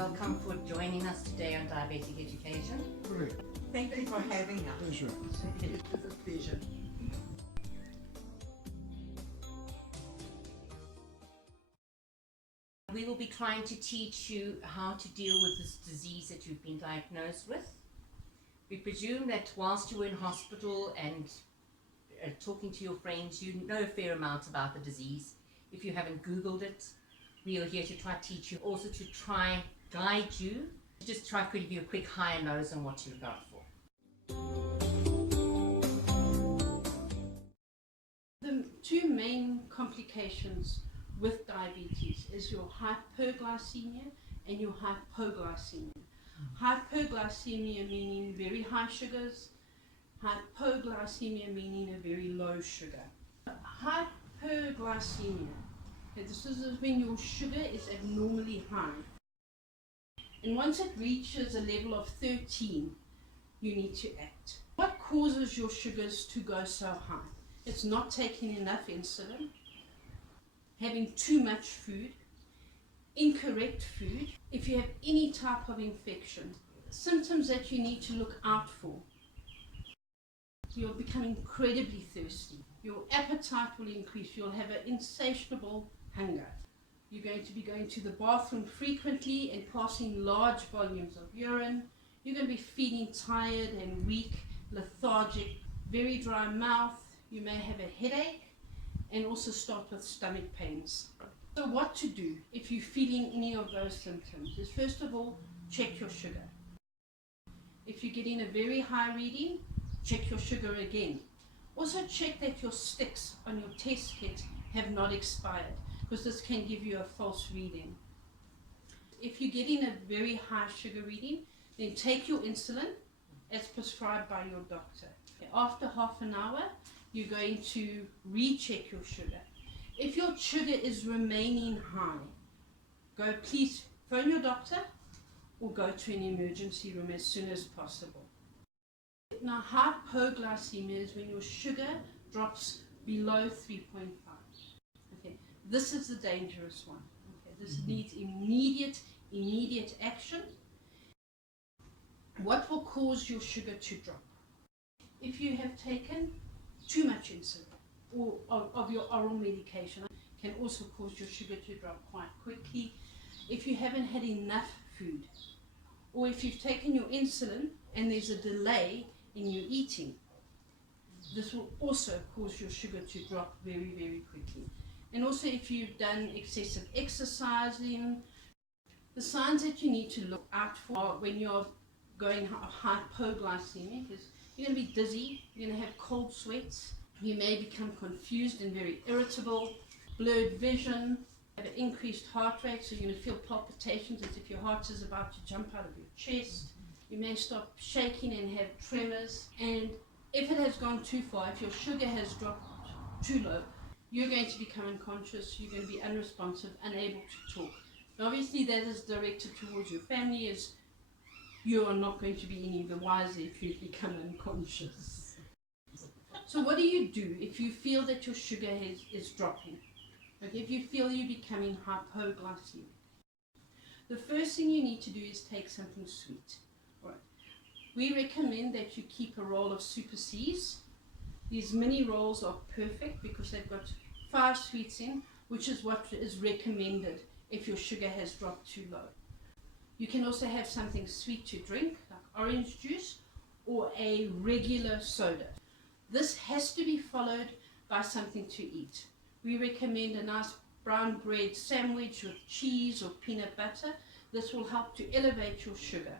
welcome for joining us today on Diabetic Education. Correct. Thank you for having us. Pleasure. It is a pleasure. We will be trying to teach you how to deal with this disease that you've been diagnosed with. We presume that whilst you were in hospital and talking to your friends, you know a fair amount about the disease. If you haven't Googled it, we are here to try to teach you, also to try guide you, just try to give you a quick high and lows on what to look out for. The two main complications with diabetes is your hyperglycemia and your hypoglycemia. Hyperglycemia meaning very high sugars, hypoglycemia meaning a very low sugar. Hyperglycemia, okay, this is when your sugar is abnormally high. And once it reaches a level of 13, you need to act. What causes your sugars to go so high? It's not taking enough insulin, having too much food, incorrect food. If you have any type of infection, symptoms that you need to look out for. You'll become incredibly thirsty. Your appetite will increase. You'll have an insatiable hunger. You're going to be going to the bathroom frequently and passing large volumes of urine. You're going to be feeling tired and weak, lethargic, very dry mouth. You may have a headache and also start with stomach pains. So what to do if you're feeling any of those symptoms is, first of all, check your sugar. If you're getting a very high reading, check your sugar again. Also check that your sticks on your test kit have not expired, because this can give you a false reading. If you're getting a very high sugar reading, then take your insulin as prescribed by your doctor. After half an hour, you're going to recheck your sugar. If your sugar is remaining high, please phone your doctor or go to an emergency room as soon as possible. Now, hypoglycemia is when your sugar drops below 3.5. Okay, this is the dangerous one. Okay, this needs immediate action. What will cause your sugar to drop? If you have taken too much insulin or of your oral medication, can also cause your sugar to drop quite quickly. If you haven't had enough food, or if you've taken your insulin and there's a delay in your eating, this will also cause your sugar to drop very, very quickly. And also if you've done excessive exercising, the signs that you need to look out for are when you're going hypoglycemic is you're going to be dizzy, you're going to have cold sweats, you may become confused and very irritable, blurred vision, have an increased heart rate, so you're going to feel palpitations as if your heart is about to jump out of your chest. You may start shaking and have tremors, and if it has gone too far, if your sugar has dropped too low, you're going to become unconscious, you're going to be unresponsive, unable to talk. And obviously that is directed towards your family, as you are not going to be any the wiser if you become unconscious. So what do you do if you feel that your sugar is dropping? Okay, if you feel you're becoming hypoglycemic, the first thing you need to do is take something sweet. Right. We recommend that you keep a roll of Super C's. These mini rolls are perfect because they've got 5 sweets in, which is what is recommended if your sugar has dropped too low. You can also have something sweet to drink, like orange juice or a regular soda. This has to be followed by something to eat. We recommend a nice brown bread sandwich with cheese or peanut butter. This will help to elevate your sugar.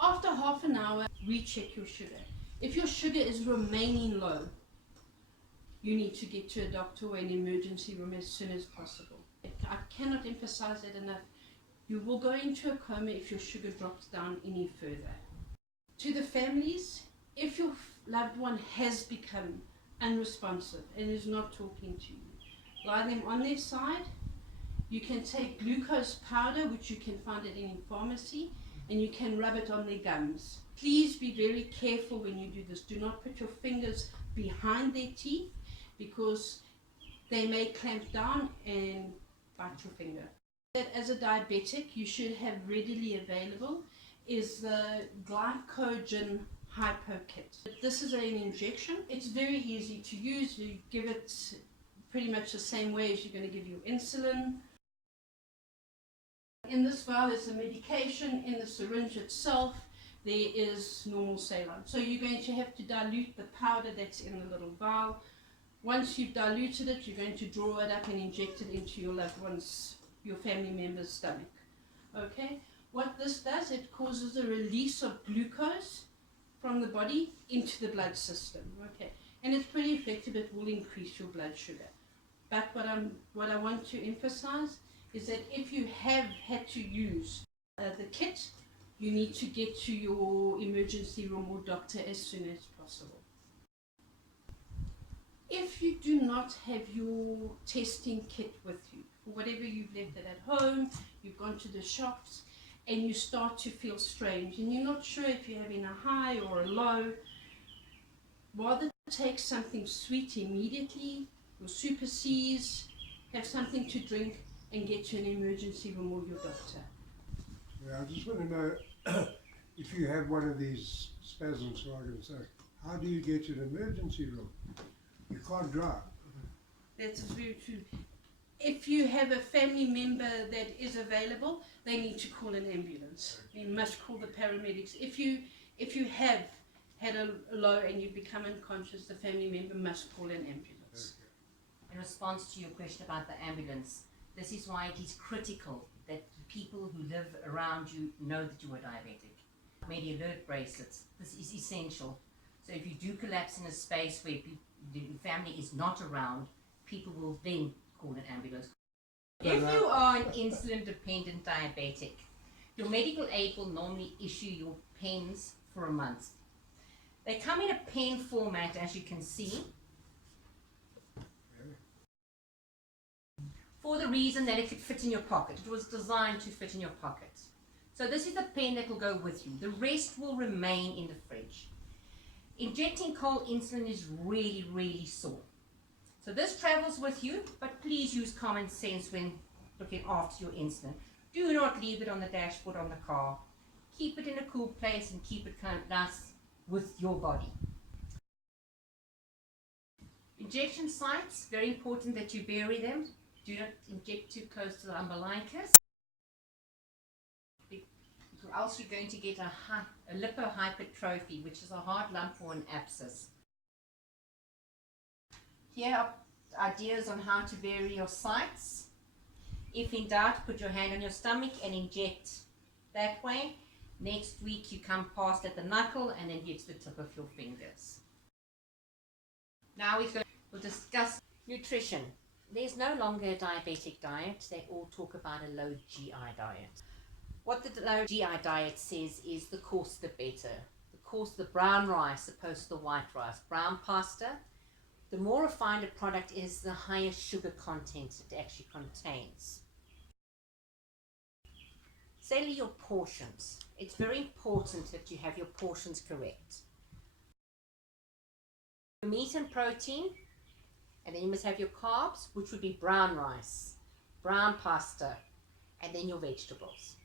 After half an hour, recheck your sugar. If your sugar is remaining low, you need to get to a doctor or an emergency room as soon as possible. I cannot emphasize that enough. You will go into a coma if your sugar drops down any further. To the families, if your loved one has become unresponsive and is not talking to you, lie them on their side. You can take glucose powder, which you can find at any pharmacy, and you can rub it on their gums. Please be very careful when you do this. Do not put your fingers behind their teeth, because they may clamp down and bite your finger. That as a diabetic you should have readily available is the glycogen hypo kit. This is an injection. It's very easy to use. You give it pretty much the same way as you're going to give your insulin. In this vial is the medication. In the syringe itself there is normal saline. So you're going to have to dilute the powder that's in the little vial. Once you've diluted it, you're going to draw it up and inject it into your loved one's, your family member's stomach. Okay? What this does, it causes a release of glucose from the body into the blood system. Okay? And it's pretty effective. It will increase your blood sugar. But what I want to emphasize is that if you have had to use the kit, you need to get to your emergency room or doctor as soon as possible. If you do not have your testing kit with you, for whatever you've left it at home, you've gone to the shops, and you start to feel strange, and you're not sure if you're having a high or a low, rather take something sweet immediately, your Super C's, have something to drink, and get to an emergency room or your doctor. Yeah, I just want to know if you have one of these spasms, for argument's sake, how do you get to an emergency room? You can't drive. That's very true. If you have a family member that is available, they need to call an ambulance. You must call the paramedics. If you have had a low and you become unconscious, the family member must call an ambulance. In response to your question about the ambulance, this is why it is critical that people who live around you know that you are diabetic. Maybe alert bracelets. This is essential. So if you do collapse in a space where the family is not around, people will then call an ambulance. If you are an insulin-dependent diabetic, your medical aid will normally issue your pens for a month. They come in a pen format, as you can see, for the reason that it could fit in your pocket. It was designed to fit in your pocket. So this is the pen that will go with you. The rest will remain in the fridge. Injecting cold insulin is really, really sore. So this travels with you, but please use common sense when looking after your insulin. Do not leave it on the dashboard on the car. Keep it in a cool place and keep it kind of nice with your body. Injection sites, very important that you bury them. Do not inject too close to the umbilicus, because else you're going to get a lipohypertrophy, which is a hard lump or an abscess. Here are ideas on how to bury your sites. If in doubt, put your hand on your stomach and inject that way. Next week you come past at the knuckle and then get to the tip of your fingers. Now we'll discuss nutrition. There's no longer a diabetic diet. They all talk about a low GI diet. What the low GI diet says is the coarser the better. The coarser the brown rice opposed to the white rice. Brown pasta, the more refined a product is, the higher sugar content it actually contains. Settle your portions. It's very important that you have your portions correct. Meat and protein, and then you must have your carbs, which would be brown rice, brown pasta, and then your vegetables.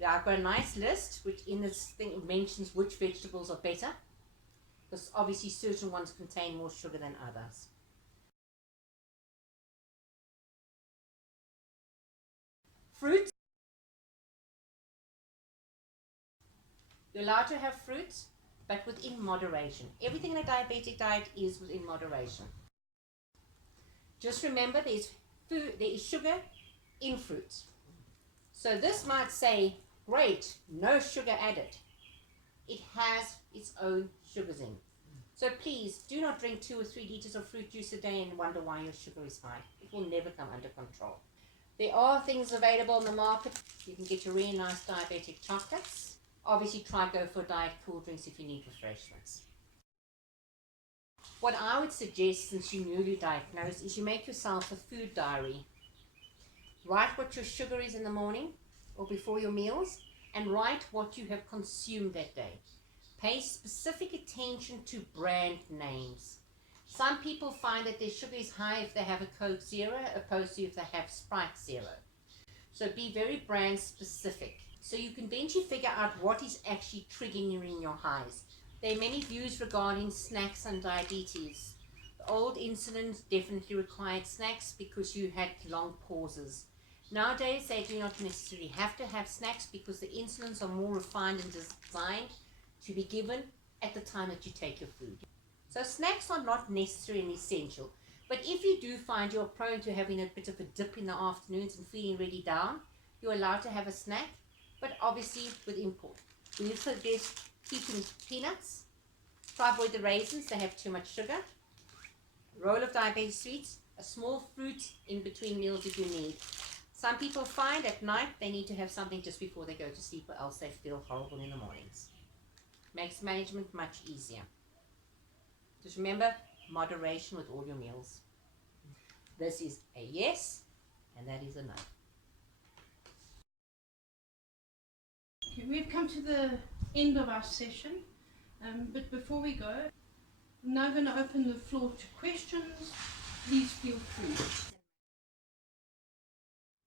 Now I've got a nice list which in this thing mentions which vegetables are better, because obviously certain ones contain more sugar than others. Fruit. You're allowed to have fruits, but within moderation. Everything in a diabetic diet is within moderation. Just remember there is sugar in fruits. So this might say, great, no sugar added. It has its own sugars in. So please do not drink 2 or 3 liters of fruit juice a day and wonder why your sugar is high. It will never come under control. There are things available in the market. You can get your really nice diabetic chocolates. Obviously try go for diet cool drinks if you need refreshments. What I would suggest, since you're newly diagnosed, is you make yourself a food diary. Write what your sugar is in the morning or before your meals, and write what you have consumed that day. Pay specific attention to brand names. Some people find that their sugar is high if they have a Coke Zero opposed to if they have Sprite Zero. So be very brand specific. So you can eventually figure out what is actually triggering your highs. There are many views regarding snacks and diabetes. The old insulin definitely required snacks because you had long pauses. Nowadays, they do not necessarily have to have snacks because the insulins are more refined and designed to be given at the time that you take your food. So snacks are not necessarily essential. But if you do find you're prone to having a bit of a dip in the afternoons and feeling really down, you're allowed to have a snack, but obviously with import. We suggest keeping peanuts. Try avoid the raisins, they have too much sugar. A roll of diabetes sweets, a small fruit in between meals if you need. Some people find at night they need to have something just before they go to sleep or else they feel horrible in the mornings. Makes management much easier. Just remember, moderation with all your meals. This is a yes, and that is a no. Okay, we've come to the end of our session, but before we go, I'm now going to open the floor to questions. Please feel free.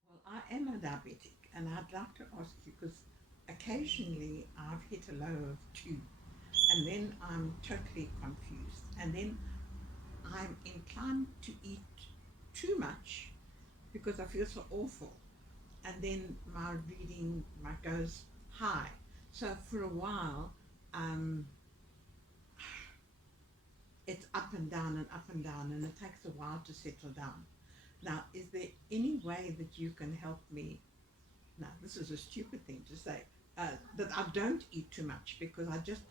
Well, I am a diabetic, and I'd like to ask you, because occasionally I've hit a low of 2, and then I'm totally confused, and then I'm inclined to eat too much because I feel so awful, and then my reading goes high. So for a while, it's up and down, and it takes a while to settle down. Now, is there any way that you can help me? Now, this is a stupid thing to say, that I don't eat too much, because I just,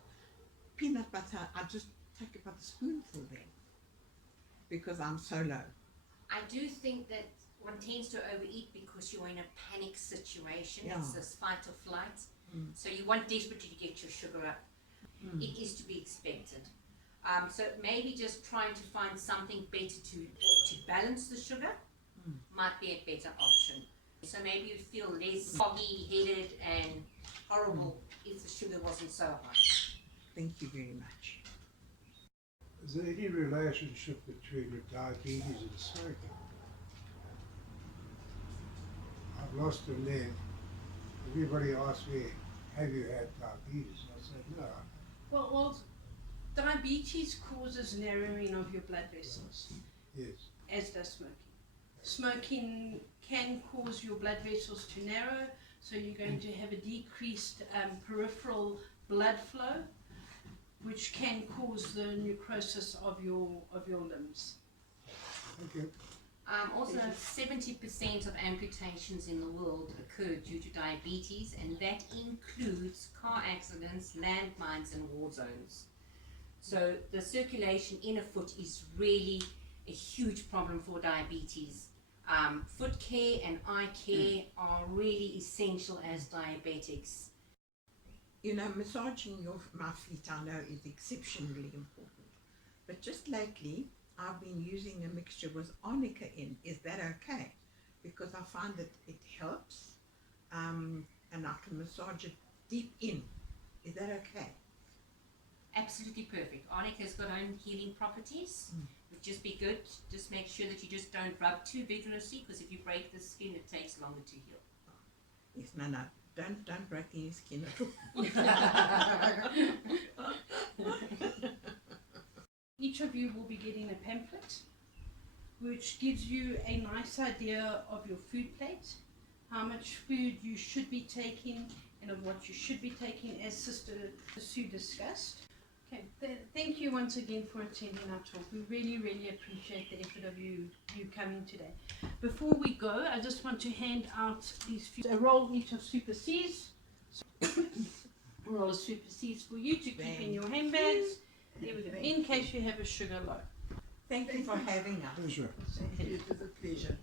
peanut butter, I just take about a spoonful then, because I'm so low. I do think that one tends to overeat because you're in a panic situation. Yeah. It's this fight or flight. So you want desperately to get your sugar up. It is to be expected. So maybe just trying to find something better to balance the sugar might be a better option. So maybe you'd feel less foggy headed and horrible if the sugar wasn't so high. Thank you very much. Is there any relationship between diabetes and smoking? I've lost a leg. Everybody asks me, have you had diabetes? I said, no. Well, diabetes causes narrowing of your blood vessels, Yes. as does smoking. Smoking can cause your blood vessels to narrow, so you're going to have a decreased peripheral blood flow, which can cause the necrosis of your limbs. Okay. Also, 70% of amputations in the world occur due to diabetes, and that includes car accidents, landmines, and war zones. So the circulation in a foot is really a huge problem for diabetes. Foot care and eye care are really essential as diabetics. You know, massaging my feet, I know, is exceptionally important. But just lately, I've been using a mixture with arnica in. Is that okay? Because I find that it helps, and I can massage it deep in. Is that okay? Absolutely perfect. Arnica has got own healing properties. Would just be good. Just make sure that you just don't rub too vigorously, because if you break the skin, it takes longer to heal. Yes, no. Don't break any skin at all. Each of you will be getting a pamphlet which gives you a nice idea of your food plate, how much food you should be taking, and of what you should be taking, as Sister Sue discussed. Okay, thank you once again for attending our talk. We really, really appreciate the effort of you coming today. Before we go, I just want to hand out these few, a roll each of Super C's. A roll of Super C's for you to keep in your handbags. There we go, in case you have a sugar low. Thank you for having us. Pleasure. It was a pleasure.